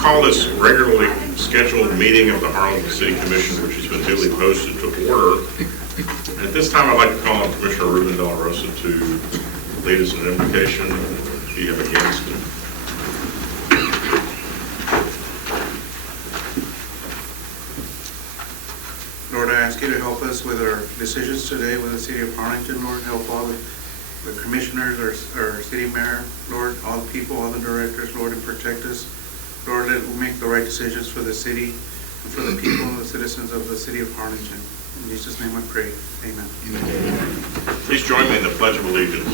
call this regularly scheduled meeting of the Harlingen City Commission, which has been duly posted, to order. And at this time, I'd like to call on Commissioner Ruben De La Rosa to lead us in an invocation. If you have against it. Lord, I ask you to help us with our decisions today with the city of Harlingen. Lord, help all the commissioners, our city mayor, Lord, all the people, all the directors, Lord, and protect us. Lord, let us make the right decisions for the city and for the people and the citizens of the city of Harlingen. In Jesus' name I pray. Amen. Please join me in the Pledge of Allegiance. I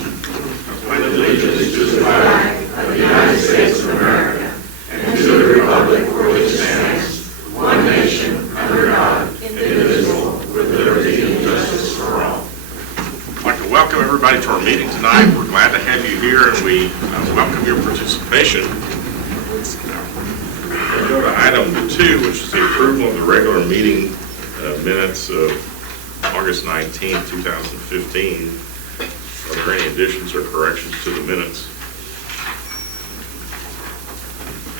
pledge allegiance to the flag of the United States of America and to the republic for which it stands, one nation, under God, indivisible, with liberty and justice for all. I'd like to welcome everybody to our meeting tonight. We're glad to have you here, and we welcome your participation. We'll go to item 2, which is the approval of the regular meeting minutes of August 19, 2015. Are there any additions or corrections to the minutes?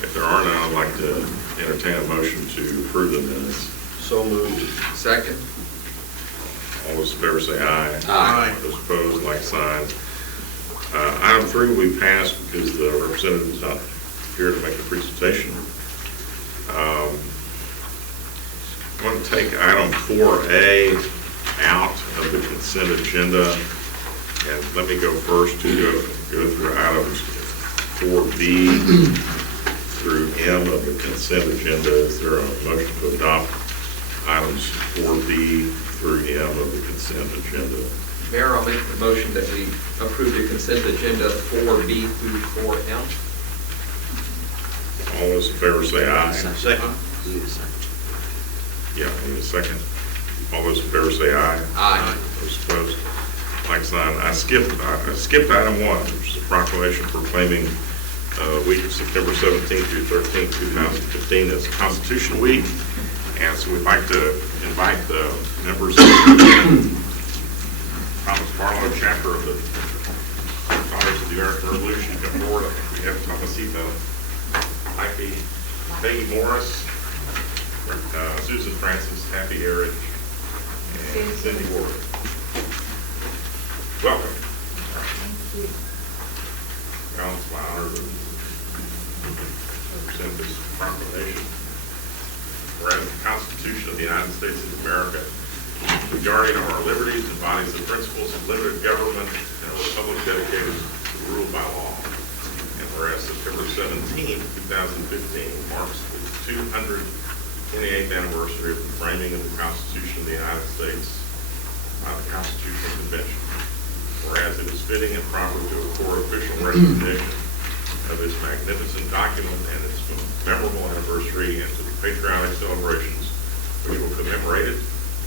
If there are none, I'd like to entertain a motion to approve the minutes. So moved. Second. All those in favor say aye. Aye. Those opposed, like sign. Item 3 we passed because the representative is not here to make a presentation. I'm going to take item 4A out of the consent agenda, and let me go first to go through items 4B through M of the consent agenda. Is there a motion to adopt items 4B through M of the consent agenda? Mayor, I'll make the motion that we approve the consent agenda 4B through 4M. All those in favor say aye. Second. Yeah, I need a second. All those in favor say aye. Aye. Those opposed, like sign. I skipped item 1, which is a proclamation proclaiming week of September 17th through 13th, 2015 as Constitution Week. And so we'd like to invite the members of the Thomas Barlow chapter of the Fathers of the American Revolution to come forward. We have Thomasita Peggy Morris, Susan Francis, Happy Eric, and Cindy Ward. Welcome. Thank you. Well, it's my honor to present this proclamation. Whereas the Constitution of the United States of America, the guardian of our liberties, embodies the principles of limited government and a republic dedicated to rule by law. And whereas September 17, 2015 marks the 228th anniversary of the framing of the Constitution of the United States by the Constitutional Convention. Whereas it is fitting and proper to accord official recognition of this magnificent document and its memorable anniversary and to the patriotic celebrations which will commemorate it.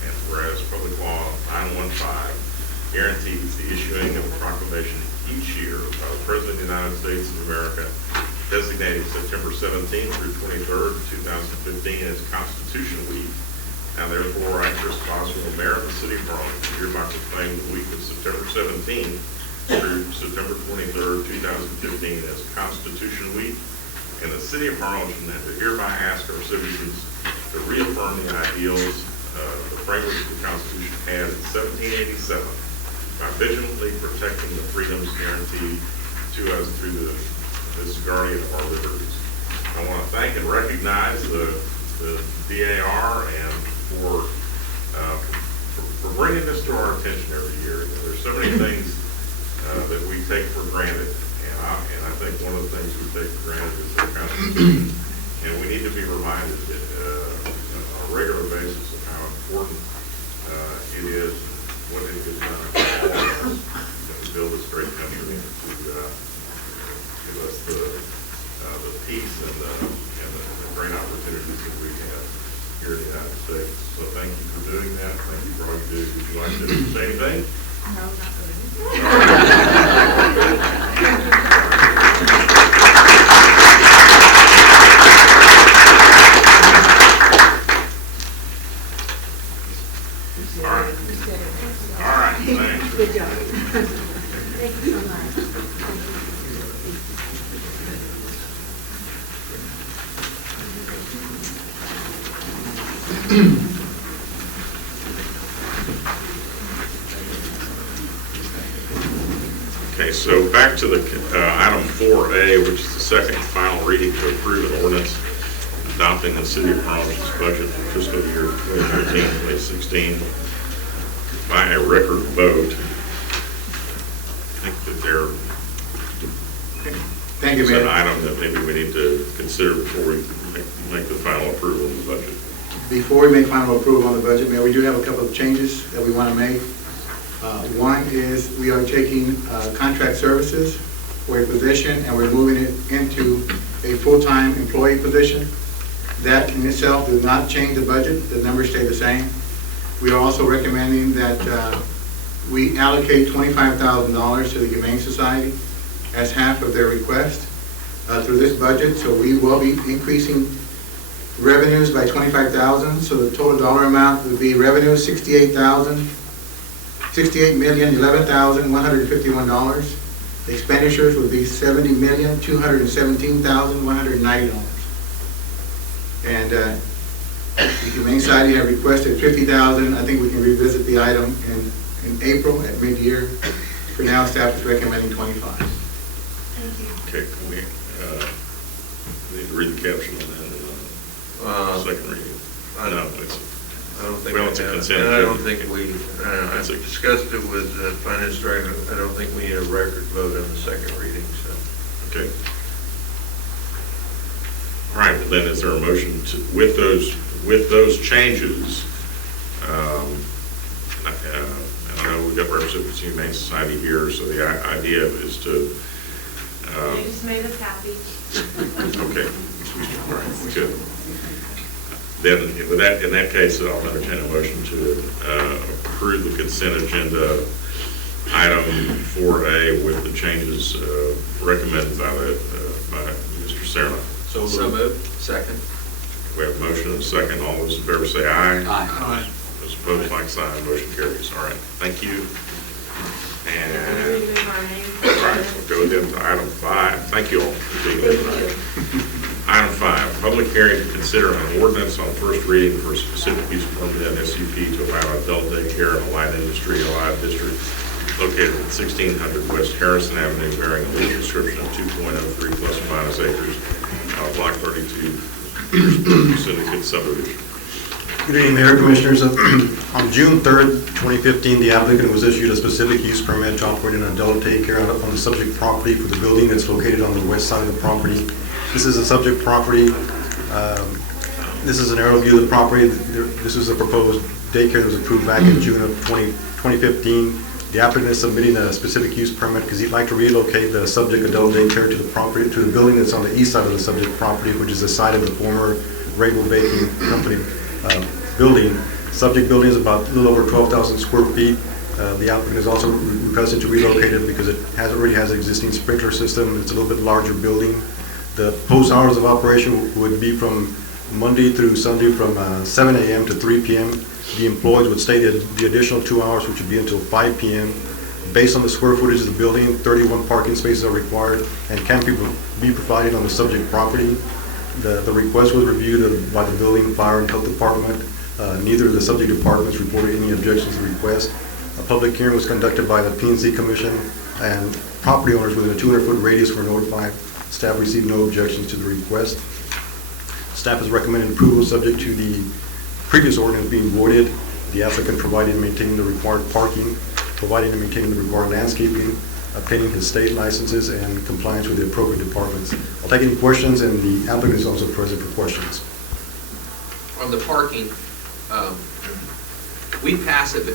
And whereas Public Law 915 guarantees the issuing of a proclamation each year by the President of the United States of America designating September 17th through 23rd, 2015 as Constitution Week. Now therefore, I, Chris Boswell, Mayor of the City of Harlingen, hereby proclaim the week of September 17th through September 23rd, 2015 as Constitution Week in the City of Harlingen, and to hereby ask our citizens to reaffirm the ideals the framers of the Constitution had in 1787 by vigilantly protecting the freedoms guaranteed to us through this guardian of our liberties. I want to thank and recognize the DAR and for bringing this to our attention every year. You know, there's so many things that we take for granted, and I think one of the things we take for granted is the Constitution, and we need to be reminded that on a regular basis of how important it is, what it has done for us to build this great country and to give us the peace and the great opportunities that we have here in the United States. So thank you for doing that. Thank you for all you do. Would you like to say anything? No, not really. All right, thanks. Good job. Thank you so much. Okay, so back to the item 4A, which is the second and final reading to approve an ordinance adopting the City of Harlingen's budget for fiscal year 2015-2016 by a record vote. I think that there Thank you, is an Mayor. item that maybe we need to consider before we make the final approval of the budget. Before we make final approval on the budget, Mayor, we do have a couple of changes that we want to make. One is we are taking contract services for a position and we're moving it into a full-time employee position. That in itself does not change the budget. The numbers stay the same. We are also recommending that we allocate $25,000 to the Humane Society as half of their request through this budget. So we will be increasing revenues by $25,000. So the total dollar amount would be revenue $68,011,151. Expenditures would be $70,217,190. And the Humane Society have requested $50,000. I think we can revisit the item in April at mid-year. For now, staff is recommending $25,000. Thank you. Okay, can we need to read the caption on that second reading? No, it's, I don't think well, we it's a have, consent and I don't agenda. think we, I It's a- discussed it with the finance director, I don't think we need a record vote on the second reading, so. Okay. All right, well then is there a motion to, with those changes, and I know we've got representatives of the Humane Society here, so the idea is to, You just made us happy. okay, all right, good. Then, with that, in that case, I'll entertain a motion to approve the consent agenda item 4A with the changes recommended by Mr. Serna. So moved. Second. We have a motion and a second. All those in favor say aye. Aye. Those opposed, like sign. Motion carries. All right, thank you. And, Remove our name. all right, we'll go then to item 5. Thank you all for being here tonight. Item 5, public hearing to consider an ordinance on first reading for a specific use permit and SUP to allow adult daycare in a light industry alive district located at 1600 West Harrison Avenue, bearing a legal description of 2.03 plus or minus acres, block 32, syndicate subdivision. Good evening, Mayor, Commissioners. On June 3rd, 2015, the applicant was issued a specific use permit to operate an adult daycare on the subject property for the building that's located on the west side of the property. This is a subject property. This is an aerial view of the property. This is a proposed daycare that was approved back in June of 2015. The applicant is submitting a specific use permit because he'd like to relocate the subject adult daycare to the property, to the building that's on the east side of the subject property, which is the site of the former Rainbow Baking Company building. Subject building is about a little over 12,000 square feet. The applicant is also requesting to relocate it because it already has an existing sprinkler system. It's a little bit larger building. The post hours of operation would be from Monday through Sunday from 7 a.m. to 3 p.m. The employees would stay the additional 2 hours, which would be until 5 p.m. Based on the square footage of the building, 31 parking spaces are required and can be provided on the subject property. The request was reviewed by the Building, Fire, and Health Department. Neither of the subject departments reported any objections to the request. A public hearing was conducted by the P&Z Commission, and property owners within a 200-foot radius were notified. Staff received no objections to the request. Staff is recommending approval subject to the previous ordinance being voided, the applicant providing and maintaining the required parking, providing and maintaining the required landscaping, obtaining his state licenses, and compliance with the appropriate departments. I'll take any questions, and the applicant is also present for questions. On the parking, we pass it, but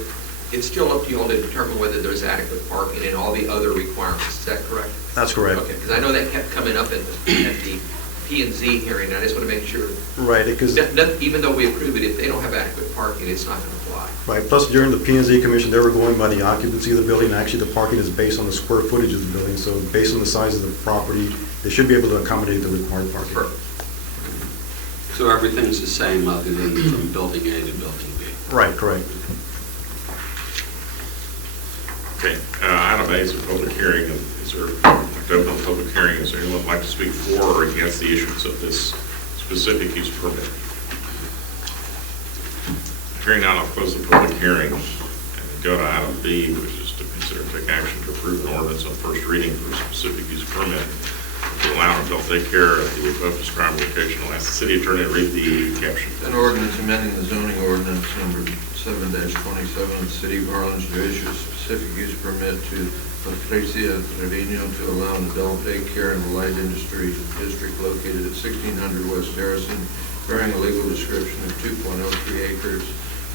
it's still up to you all to determine whether there's adequate parking and all the other requirements. Is that correct? That's correct. Okay, because I know that kept coming up at the P&Z hearing, and I just want to make sure, Right, because even though we approve it, if they don't have adequate parking, it's not going to apply. right. Plus, during the P&Z Commission, they were going by the occupancy of the building. Actually, the parking is based on the square footage of the building. So, based on the size of the property, they should be able to accommodate the required parking. Perfect. So everything's the same other than from building A to building B? Right, correct. Okay, item A is a public hearing. Is there, to open a public hearing, is there anyone who'd like to speak for or against the issuance of this specific use permit? Hearing none, I'll close the public hearing and go to item B, which is to consider and take action to approve an ordinance on first reading for a specific use permit to allow adult daycare at the above described location. I'll ask the city attorney to read the caption. An ordinance amending the zoning ordinance number 7-27 of the city of Harlingen to issue a specific use permit to Patricia Trevino to allow an adult daycare in the light industry district located at 1600 West Harrison, bearing a legal description of 2.03 acres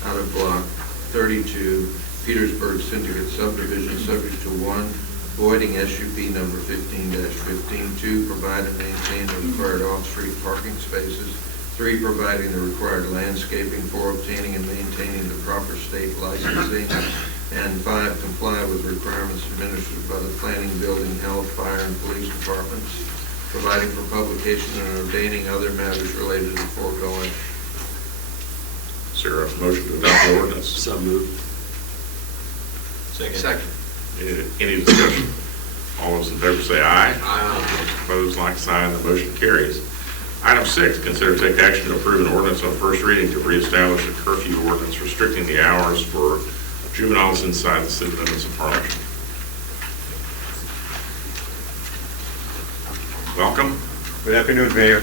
out of block 32, Petersburg Syndicate subdivision, subject to 1, voiding SUP number 15-15, 2, provide and maintain the required off-street parking spaces, 3, providing the required landscaping, 4, obtaining and maintaining the proper state licensing, and 5, comply with requirements administered by the planning, building, health, fire, and police departments, providing for publication and ordaining other matters related to the foregoing. Is there a motion to adopt the ordinance? So moved. Second. Any discussion? All those in favor say aye. Aye. Opposed, like sign. The motion carries. Item 6, consider to take action to approve an ordinance on first reading to reestablish a curfew ordinance restricting the hours for juveniles inside the city limits of Harlingen. Welcome. Good afternoon, Mayor,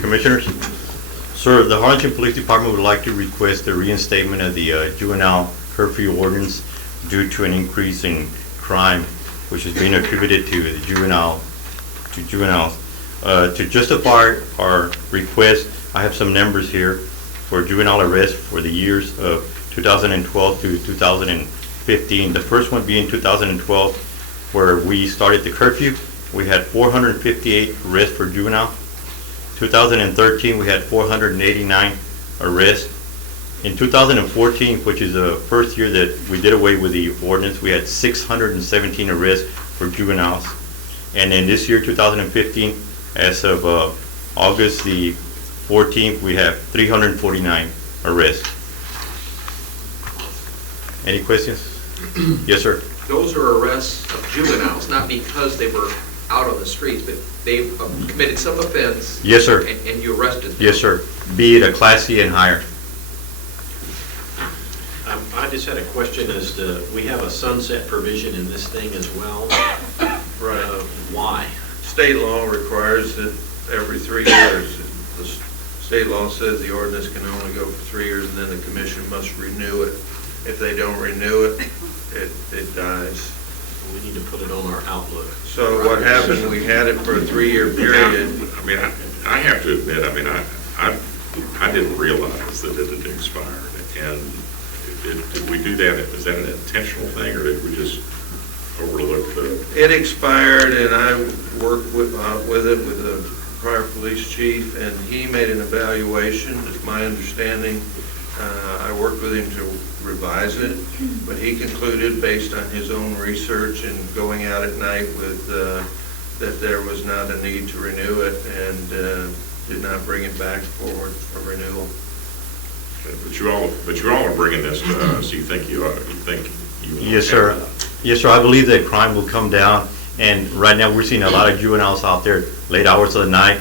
Commissioners. Sir, the Harlingen Police Department would like to request the reinstatement of the juvenile curfew ordinance due to an increase in crime, which is being attributed to the juveniles. To justify our request, I have some numbers here for juvenile arrest for the years of 2012 to 2015. The first one being 2012, where we started the curfew. We had 458 arrests for juvenile. 2013, we had 489 arrests. In 2014, which is the first year that we did away with the ordinance, we had 617 arrests for juveniles. And in this year, 2015, as of August the 14th, we have 349 arrests. Any questions? Yes, sir. Those are arrests of juveniles, not because they were out on the streets, but they committed some offense. Yes, sir. And you arrested them. Yes, sir. Be it a Class C and higher. I just had a question as to, we have a sunset provision in this thing as well. Right. Why? State law requires that every 3 years, the state law says the ordinance can only go for 3 years, and then the commission must renew it. If they don't renew it, it dies. We need to put it on our outlook. So what happened, we had it for a 3-year period. I mean, I have to admit, I mean, I didn't realize that it had expired. And did we do that? Is that an intentional thing, or did we just overlook the? It expired, and I worked with it with the prior police chief, and he made an evaluation. It's my understanding. I worked with him to revise it, but he concluded, based on his own research and going out at night with that there was not a need to renew it, and did not bring it back forward for renewal. But you all are bringing this to us. You think you Yes, sir. Yes, sir. I believe that crime will come down, and right now we're seeing a lot of juveniles out there late hours of the night,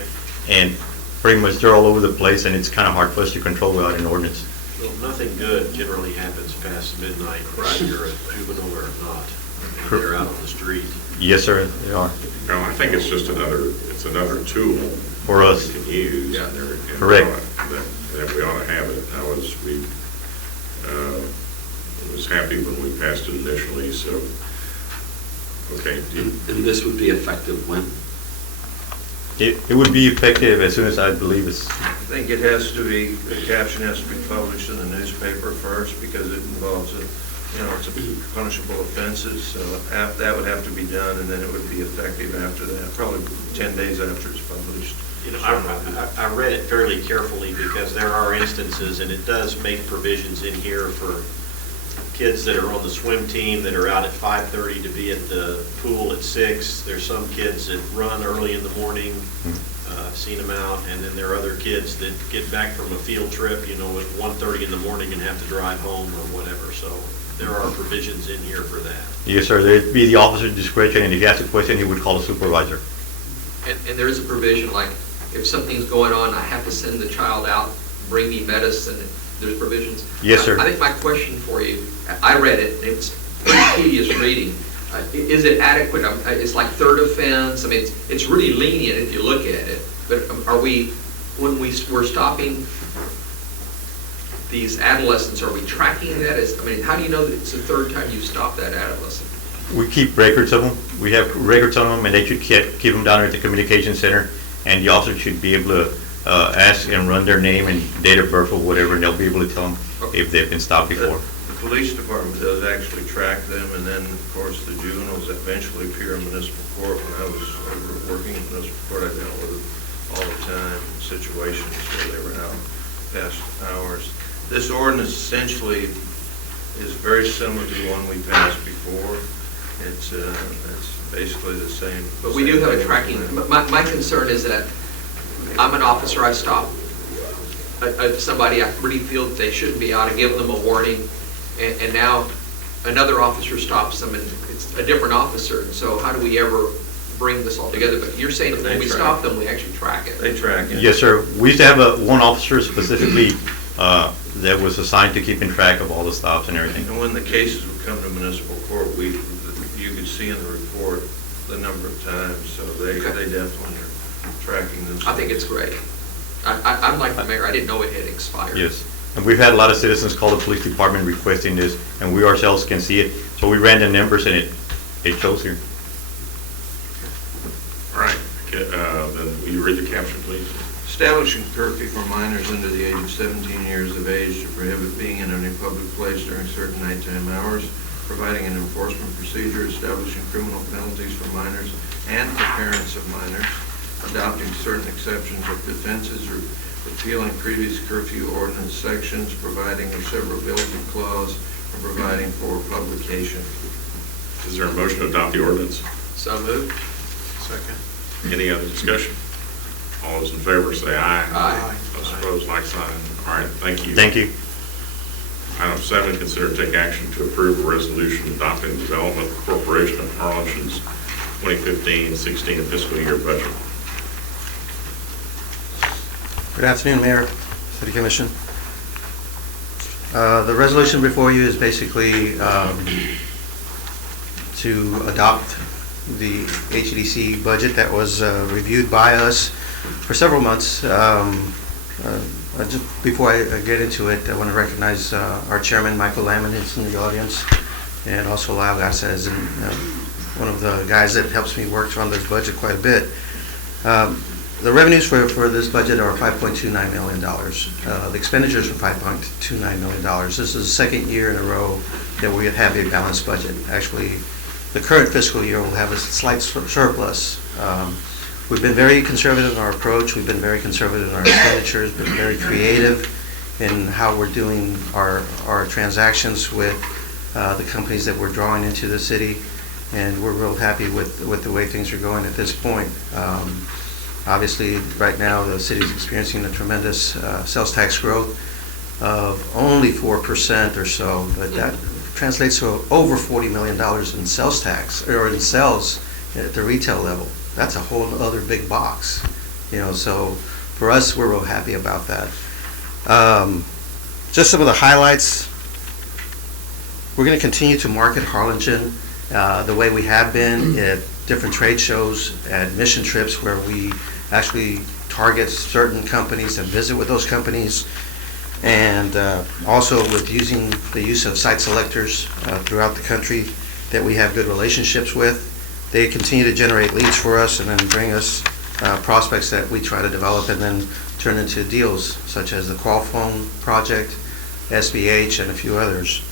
and pretty much they're all over the place, and it's kind of hard for us to control without an ordinance. Well, nothing good generally happens past midnight, whether you're a juvenile or not. They're out on the street. Yes, sir, they are. No, I think it's just another tool For us. we can use. Yeah. And Correct. that we ought to have it. I was happy when we passed it initially. So, okay. And this would be effective when? It would be effective as soon as I believe it's. I think it has to be, the caption has to be published in the newspaper first, because it involves it's a punishable offenses, so that would have to be done, and then it would be effective after that, probably 10 days after it's published. You know, I read it fairly carefully because there are instances, and it does make provisions in here for kids that are on the swim team that are out at 5:30 to be at the pool at 6. There's some kids that run early in the morning. I've seen them out, and then there are other kids that get back from a field trip, at 1:30 in the morning and have to drive home or whatever. So there are provisions in here for that. Yes, sir. There'd be the officer's discretion, and if he has a question, he would call the supervisor. And there is a provision, like, if something's going on, I have to send the child out, bring me medicine. there's provisions. Yes, sir. I think my question for you, I read it, and it's pretty tedious reading. Is it adequate? It's like third offense. I mean, it's really lenient if you look at it. But are we, when we're stopping these adolescents, are we tracking that? I mean, how do you know that it's the third time you stopped that adolescent? We keep records of them. We have records on them, and they should keep them down at the communication center. And the officer should be able to ask and run their name and date of birth or whatever, and they'll be able to tell them if they've been stopped before. The police department does actually track them, and then, of course, the juveniles eventually appear in municipal court. When I was working in municipal court, I dealt with it all the time, situations where they were out past hours. This ordinance essentially is very similar to the one we passed before. It's basically the same. But we do have a tracking. My concern is that I'm an officer, I stop somebody I really feel that they shouldn't be out, and give them a warning, and now another officer stops them, and it's a different officer. And so how do we ever bring this all together? But you're saying that when we stop them, we actually track it. They track it. Yes, sir. We used to have one officer specifically that was assigned to keeping track of all the stops and everything. And when the cases would come to municipal court, you could see in the report the number of times, so they definitely are tracking them. I think it's great. I'm like the mayor, I didn't know it had expired. Yes. And we've had a lot of citizens call the police department requesting this, and we ourselves can see it. So we ran the numbers, and it shows here. All right, then will you read the caption, please? Establishing curfew for minors under the age of 17 years of age to prohibit being in any public place during certain nighttime hours, providing an enforcement procedure, establishing criminal penalties for minors and for parents of minors, adopting certain exceptions of defenses, or repealing previous curfew ordinance sections, providing a severability clause, and providing for publication. Is there a motion to adopt the ordinance? So moved. Second. Any other discussion? All those in favor say aye. Aye. Those opposed, like sign. All right, thank you. Thank you. Item 7, consider to take action to approve a resolution adopting the Development Corporation of Harlingen's 2015-16 fiscal year budget. Good afternoon, Mayor, City Commission. The resolution before you is basically to adopt the HEDC budget that was reviewed by us for several months. Just before I get into it, I want to recognize our chairman, Michael Lamon, is in the audience, and also Lyle Gassa is one of the guys that helps me work on this budget quite a bit. The revenues for this budget are $5.29 million. The expenditures are $5.29 million. This is the second year in a row that we have a balanced budget. Actually, the current fiscal year will have a slight surplus. We've been very conservative in our approach. We've been very conservative in our expenditures, been very creative in how we're doing our transactions with the companies that we're drawing into the city, and we're real happy with the way things are going at this point. Obviously, right now, the city's experiencing a tremendous sales tax growth of only 4% or so, but that translates to over $40 million in sales tax, or in sales at the retail level. That's a whole other big box, so for us, we're real happy about that. Just some of the highlights. We're going to continue to market Harlingen the way we have been at different trade shows, at mission trips where we actually target certain companies and visit with those companies, and also with the use of site selectors throughout the country that we have good relationships with. They continue to generate leads for us and then bring us prospects that we try to develop and then turn into deals, such as the Qualphone project, SBH, and a few others.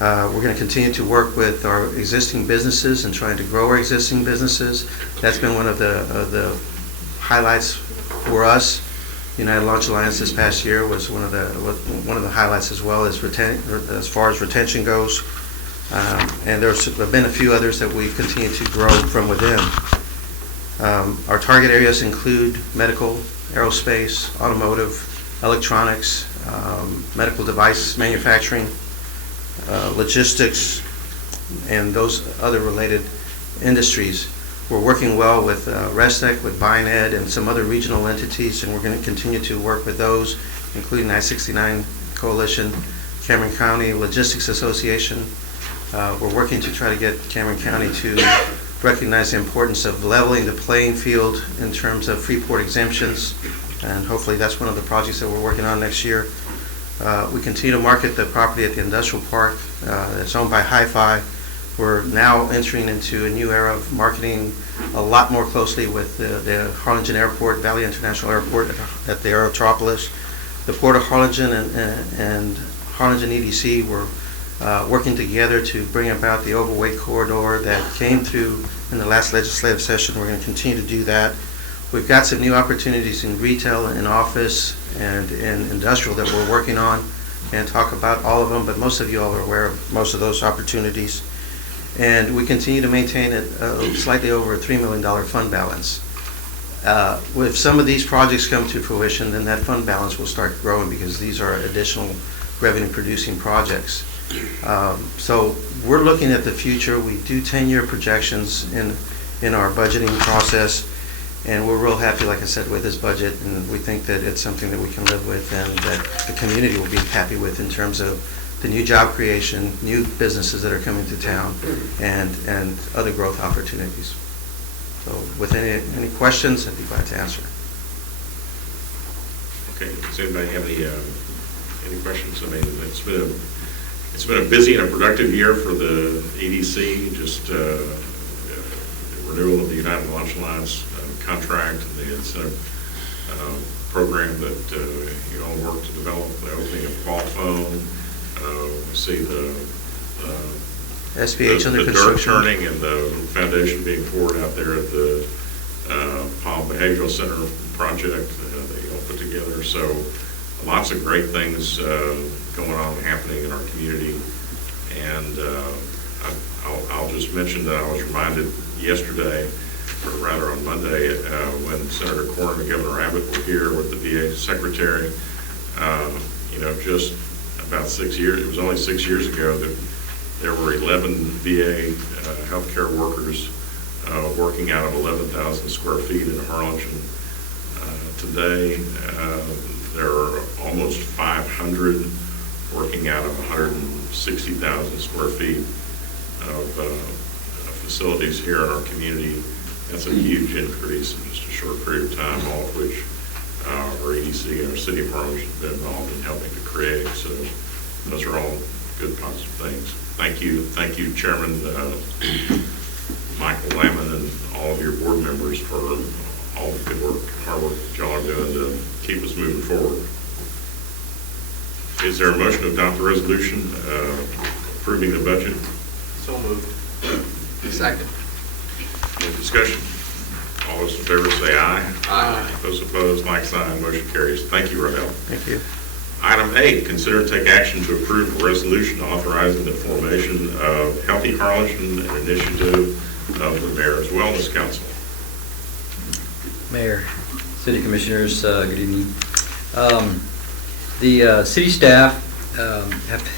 We're going to continue to work with our existing businesses and trying to grow our existing businesses. That's been one of the highlights for us. United Launch Alliance this past year was one of the highlights, as well as far as retention goes. And there have been a few others that we've continued to grow from within. Our target areas include medical, aerospace, automotive, electronics, medical device manufacturing, logistics, and those other related industries. We're working well with Restec, with BioNed, and some other regional entities, and we're going to continue to work with those, including I-69 Coalition, Cameron County Logistics Association. We're working to try to get Cameron County to recognize the importance of leveling the playing field in terms of Freeport exemptions, and hopefully that's one of the projects that we're working on next year. We continue to market the property at the industrial park that's owned by Hi-Fi. We're now entering into a new era of marketing a lot more closely with the Harlingen Airport, Valley International Airport at the Aerotropolis. The Port of Harlingen and Harlingen EDC were working together to bring about the overweight corridor that came through in the last legislative session. We're going to continue to do that. We've got some new opportunities in retail and office and in industrial that we're working on. Can't talk about all of them, but most of you all are aware of most of those opportunities. And we continue to maintain slightly over a $3 million fund balance. If some of these projects come to fruition, then that fund balance will start growing because these are additional revenue-producing projects. So we're looking at the future. We do 10-year projections in our budgeting process, and we're real happy, like I said, with this budget, and we think that it's something that we can live with and that the community will be happy with in terms of the new job creation, new businesses that are coming to town, and other growth opportunities. So with any questions, I'd be glad to answer. Okay, does anybody have any questions? I mean, it's been a busy and a productive year for the EDC, just renewal of the United Launch Lines contract and the incentive program that you all worked to develop, the opening of Fall Phone. We see the SBH under dirt construction. turning and the foundation being poured out there at the Palm Behavioral Center project that you all put together. So lots of great things going on, happening in our community. And I'll just mention that I was reminded yesterday, or rather on Monday, when Senator Corn and Governor Abbott were here with the VA Secretary, just about 6 years, it was only 6 years ago that there were 11 VA healthcare workers working out of 11,000 square feet in Harlingen. Today, there are almost 500 working out of 160,000 square feet of facilities here in our community. That's a huge increase in just a short period of time, all of which our EDC and our city of Harlingen have been involved in helping to create. So those are all good, positive things. Thank you, Chairman Michael Lamon, and all of your board members for all the good work, hard work that y'all are doing to keep us moving forward. Is there a motion to adopt the resolution approving the budget? So moved. Second. Any discussion? All those in favor say aye. Aye. Those opposed, like sign. Motion carries. Thank you, Rodolfo. Thank you. Item 8, consider and take action to approve a resolution authorizing the formation of Healthy Harlingen, an initiative of the Mayor's Wellness Council. Mayor, City Commissioners, good evening. The city staff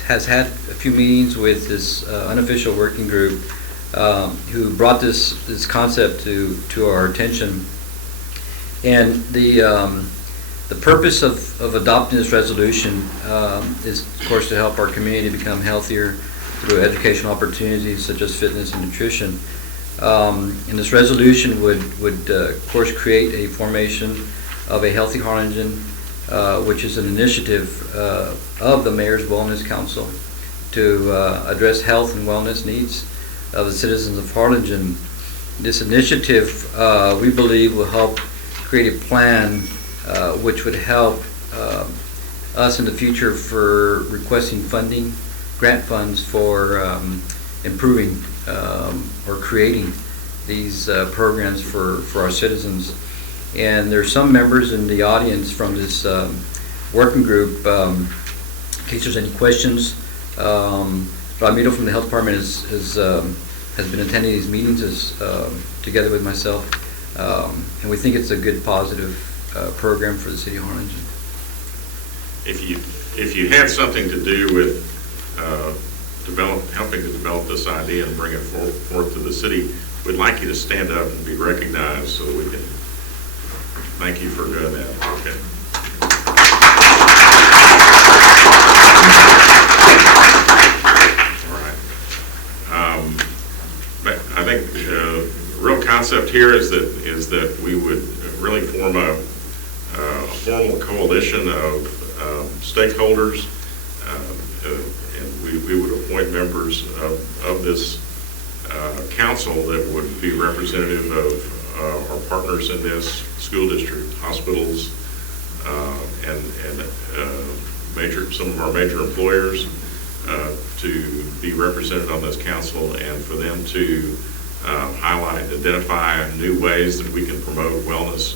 has had a few meetings with this unofficial working group who brought this concept to our attention. And the purpose of adopting this resolution is, of course, to help our community become healthier through educational opportunities such as fitness and nutrition. And this resolution would of course, create a formation of a Healthy Harlingen, which is an initiative of the Mayor's Wellness Council to address health and wellness needs of the citizens of Harlingen. This initiative, we believe, will help create a plan which would help us in the future for requesting funding, grant funds for improving or creating these programs for our citizens. And there's some members in the audience from this working group. In case there's any questions, Ramiro from the Health Department has been attending these meetings together with myself, and we think it's a good, positive program for the city of Harlingen. If you had something to do with helping to develop this idea and bring it forth to the city, we'd like you to stand up and be recognized so that we can thank you for doing that. Okay. concept here is that we would really form a formal coalition of stakeholders, and we would appoint members of this council that would be representative of our partners in this school district, hospitals, and some of our major employers to be represented on this council, and for them to highlight, identify new ways that we can promote wellness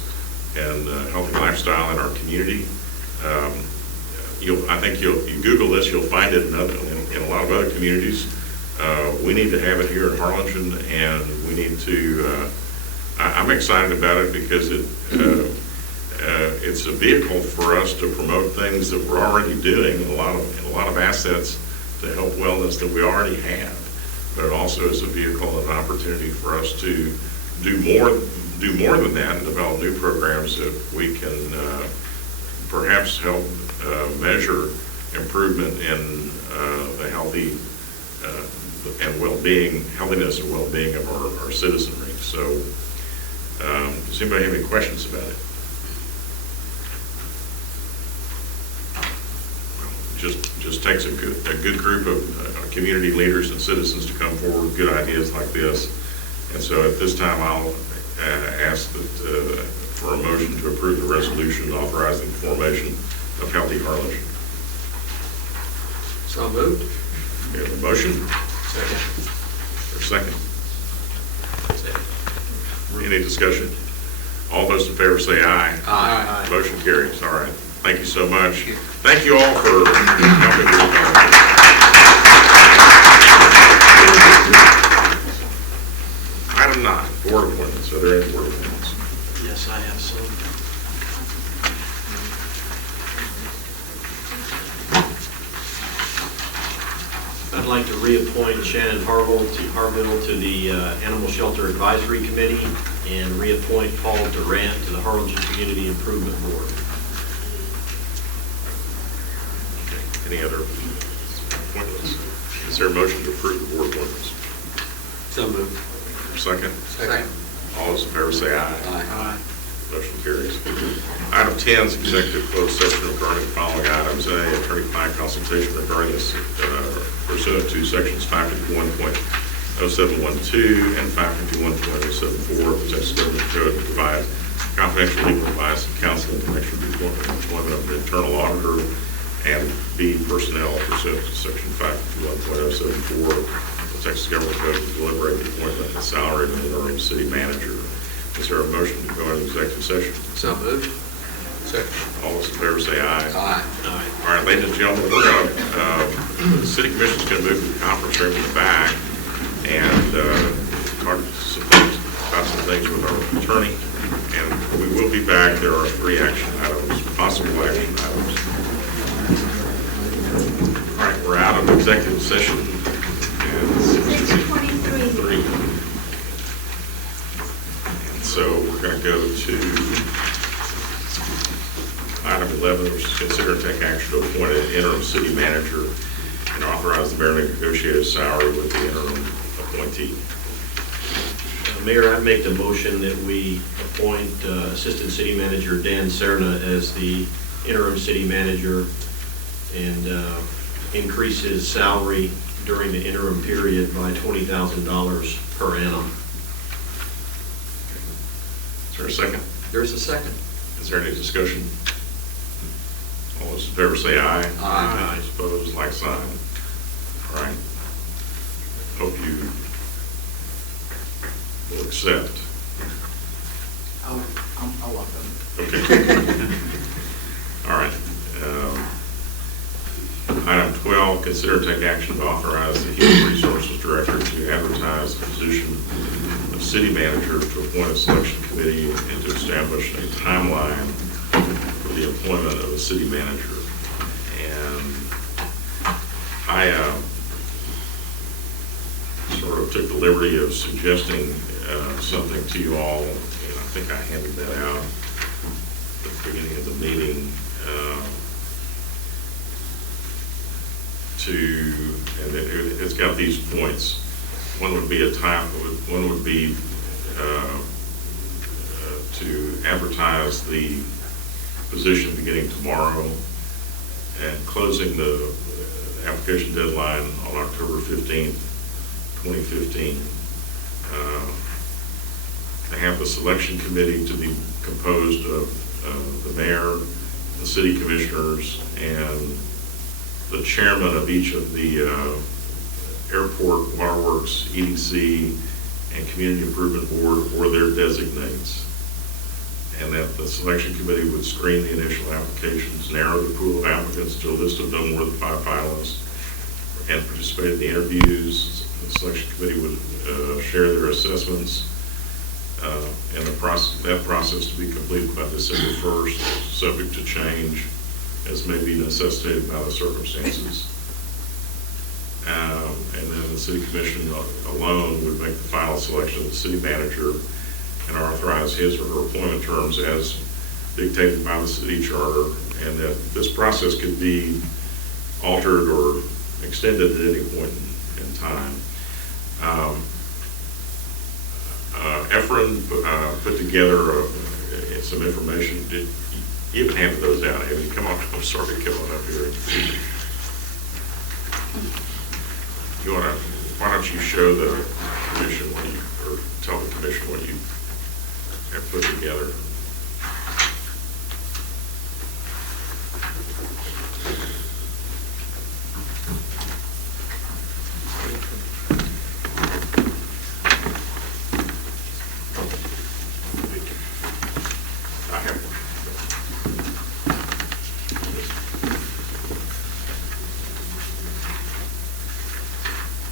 and healthy lifestyle in our community. I think you Google this, you'll find it in a lot of other communities. We need to have it here in Harlingen, and we need to. I'm excited about it because it's a vehicle for us to promote things that we're already doing, a lot of assets to help wellness that we already have. But it also is a vehicle and an opportunity for us to do more than that and develop new programs that we can perhaps help measure improvement in the healthiness and well-being of our citizenry. So, does anybody have any questions about it? Just takes a good group of community leaders and citizens to come forward with good ideas like this. And so at this time, I'll ask that for a motion to approve the resolution authorizing the formation of Healthy Harlingen. So moved. We have a motion. Second. Or second. Any discussion? All those in favor say aye. Aye. Motion carries. All right. Thank you so much. Thank you all for helping me. Item 9, board appointments. Are there any board appointments? Yes, I have some. I'd like to reappoint Shannon Harville to the Animal Shelter Advisory Committee and reappoint Paul Durant to the Harlingen Community Improvement Board. Any other appointments? Is there a motion to approve the board appointments? So moved. Second? Second. All those in favor say aye. Aye. Motion carries. Item 10 is executive closed session regarding the following items. A, attorney-client consultation regarding this pursuant to sections 551.0712 and 551.074 of the Texas Government Code to provide confidential legal advice and counsel in connection with the employment of an internal auditor, and B, personnel pursuant to section 551.074 of the Texas Government Code to deliberate the appointment and salary of an interim city manager. Is there a motion to go into executive session? So moved. Second. All those in favor say aye. Aye. All right, ladies and gentlemen, we're going to, the city commission is going to move to the conference room in the back and talk about some things with our attorney. And we will be back. There are 3 action items, possible action items. All right, we're out of executive session. And 6:23. So we're going to go to item 11, which is consider and take action to appoint an interim city manager and authorize the mayor to negotiate a salary with the interim appointee. Mayor, I make the motion that we appoint Assistant City Manager Dan Serna as the interim city manager and increase his salary during the interim period by $20,000 per annum. Is there a second? There's a second. Is there any discussion? All those in favor say aye. Aye. Opposed, like sign. All right. Hope you will accept. I'll walk them. Okay. All right. Item 12, consider and take action to authorize the Human Resources Director to advertise the position of city manager, to appoint a selection committee, and to establish a timeline for the employment of a city manager. And I sort of took the liberty of suggesting something to you all, and I think I handed that out at the beginning of the meeting. And it's got these points. One would be to advertise the position beginning tomorrow and closing the application deadline on October 15th, 2015. I have the selection committee to be composed of the mayor, the city commissioners, and the chairman of each of the airport, waterworks, EDC, and community improvement board or their designates. And that the selection committee would screen the initial applications, narrow the pool of applicants to a list of no more than 5 finalists, and participate in the interviews. The selection committee would share their assessments, and that process to be completed by December 1st, subject to change as may be necessitated by the circumstances. And then the city commission alone would make the final selection of the city manager and authorize his or her employment terms as dictated by the city charter, and that this process could be altered or extended at any point in time. Efren put together some information. Did you even handed those out? Have you come on? I'm sorry, come on up here. Why don't you show the commission or tell the commission what you have put together? I have one.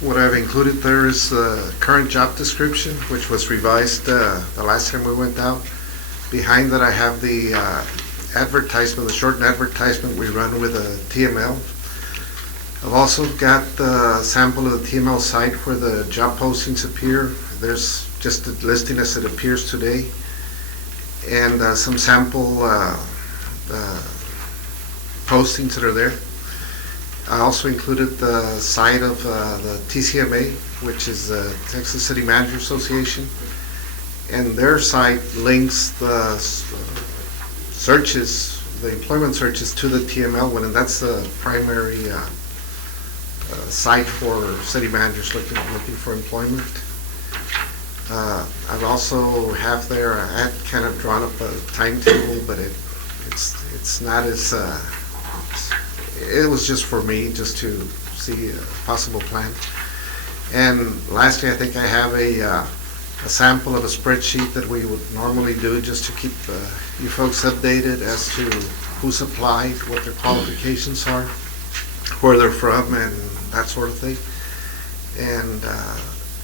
What I've included there is the current job description, which was revised the last time we went out. Behind that I have the advertisement, the shortened advertisement we run with a TML. I've also got the sample of the TML site where the job postings appear. There's just a listing as it appears today. And some sample postings that are there. I also included the site of the TCMA, which is the Texas City Manager Association, and their site links the searches, the employment searches, to the TML one, and that's the primary site for city managers looking for employment. I've also have there, I had kind of drawn up a timetable, but it's not as it was just for me, just to see a possible plan. And lastly, I think I have a sample of a spreadsheet that we would normally do just to keep you folks updated as to who's applied, what their qualifications are, where they're from, and that sort of thing. And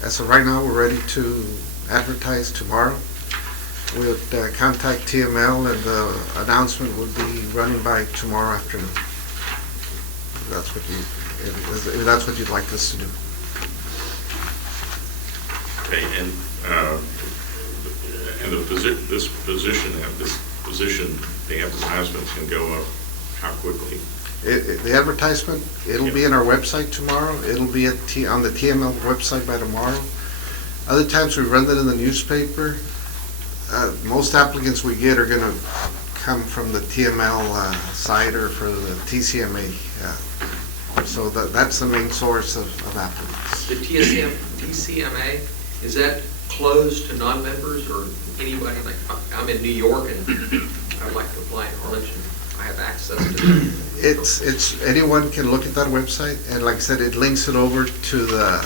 as of right now, we're ready to advertise tomorrow. We would contact TML, and the announcement would be running by tomorrow afternoon. If that's what you'd like us to do. Okay, and this position, the advertisement can go up how quickly? The advertisement, it'll be in our website tomorrow. It'll be on the TML website by tomorrow. Other times we run it in the newspaper. Most applicants we get are going to come from the TML site or for the TCMA. So that's the main source of applicants. The TCMA, is that closed to non-members or anybody? Like, I'm in New York and I'd like to apply in Harlingen. I have access to that. It's anyone can look at that website, and like I said, it links it over to the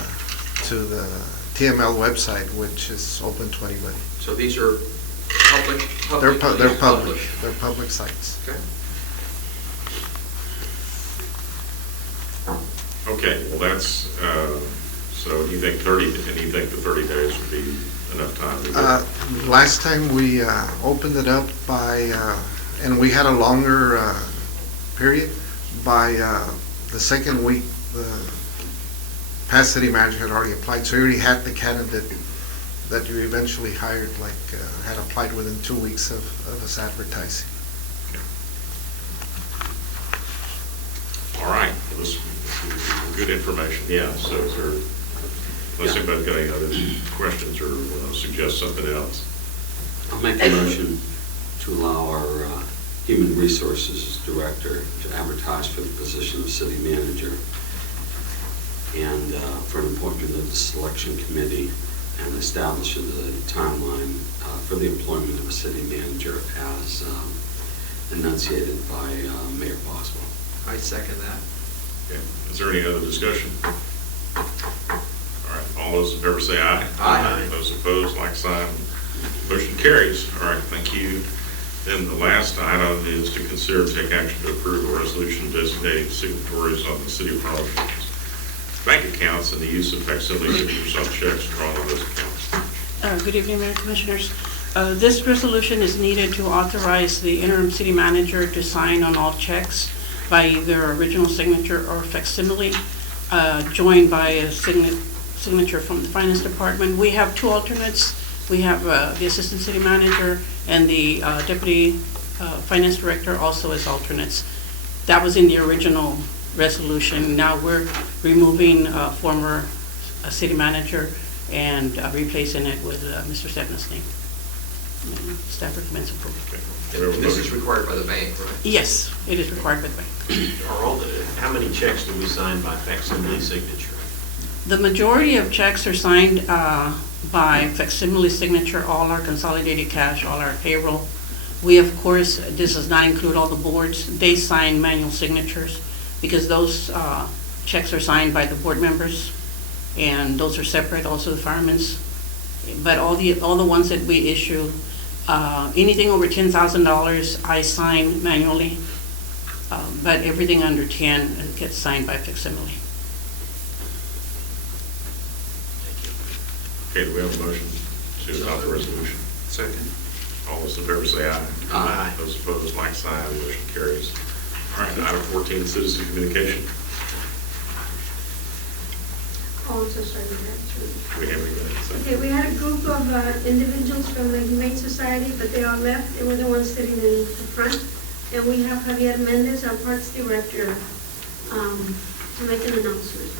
TML website, which is open to anybody. So these are public. They're public. They're public sites. Okay. Okay, well that's, so you think the 30 days would be enough time to get? Last time we opened it up by, and we had a longer period, by the second week, the past city manager had already applied, so he already had the candidate that you eventually hired, had applied within 2 weeks of us advertising. Okay. All right, well, this is good information. Yeah, so is there Unless anybody's got any other questions or suggest something else. I'll make a motion to allow our Human Resources Director to advertise for the position of City Manager and for an appointment of the Selection Committee and establish the timeline for the employment of a City Manager as enunciated by Mayor Boswell. I second that. Okay. Is there any other discussion? All right, all those in favor say aye. Aye. Those opposed, like sign. Motion carries. All right, thank you. Then the last item is to consider and take action to approve a resolution designating signatories on the City of Harlingen's bank accounts and the use of facsimile signatures on checks drawn on those accounts. Good evening, Mayor Commissioners. This resolution is needed to authorize the interim city manager to sign on all checks by either original signature or facsimile, joined by a signature from the finance department. We have two alternates. We have the assistant city manager and the deputy finance director also as alternates. That was in the original resolution. Now we're removing former city manager and replacing it with Mr. Sedna's name. Staff recommends approval. Okay. This is required by the bank, right? Yes, it is required by the bank. How many checks do we sign by facsimile signature? The majority of checks are signed by facsimile signature, all our consolidated cash, all our payroll. We, of course, this does not include all the boards. They sign manual signatures because those checks are signed by the board members, and those are separate, also the firemen's. But all the ones that we issue, anything over $10,000, I sign manually, but everything under 10 gets signed by facsimile. Okay, do we have a motion to adopt the resolution? Second. All those in favor say aye. Aye. Those opposed, like sign. Motion carries. All right, item 14, citizen communication. Oh, I'm so sorry, Mayor. Do we have any minutes? Okay, we had a group of individuals from the Humane Society, but they all left. They were the ones sitting in the front. And we have Javier Mendez, our Parks Director, to make an announcement.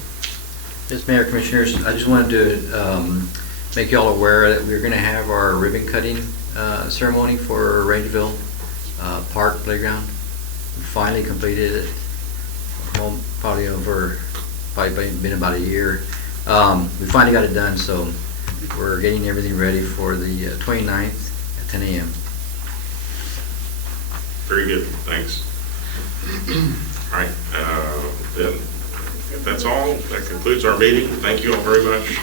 Yes, Mayor, Commissioners, I just wanted to make you all aware that we're going to have our ribbon cutting ceremony for Rangeville Park Playground. We finally completed it, probably been about a year. We finally got it done, so we're getting everything ready for the 29th at 10 a.m. Very good, thanks. All right, then, if that's all, that concludes our meeting. Thank you all very much.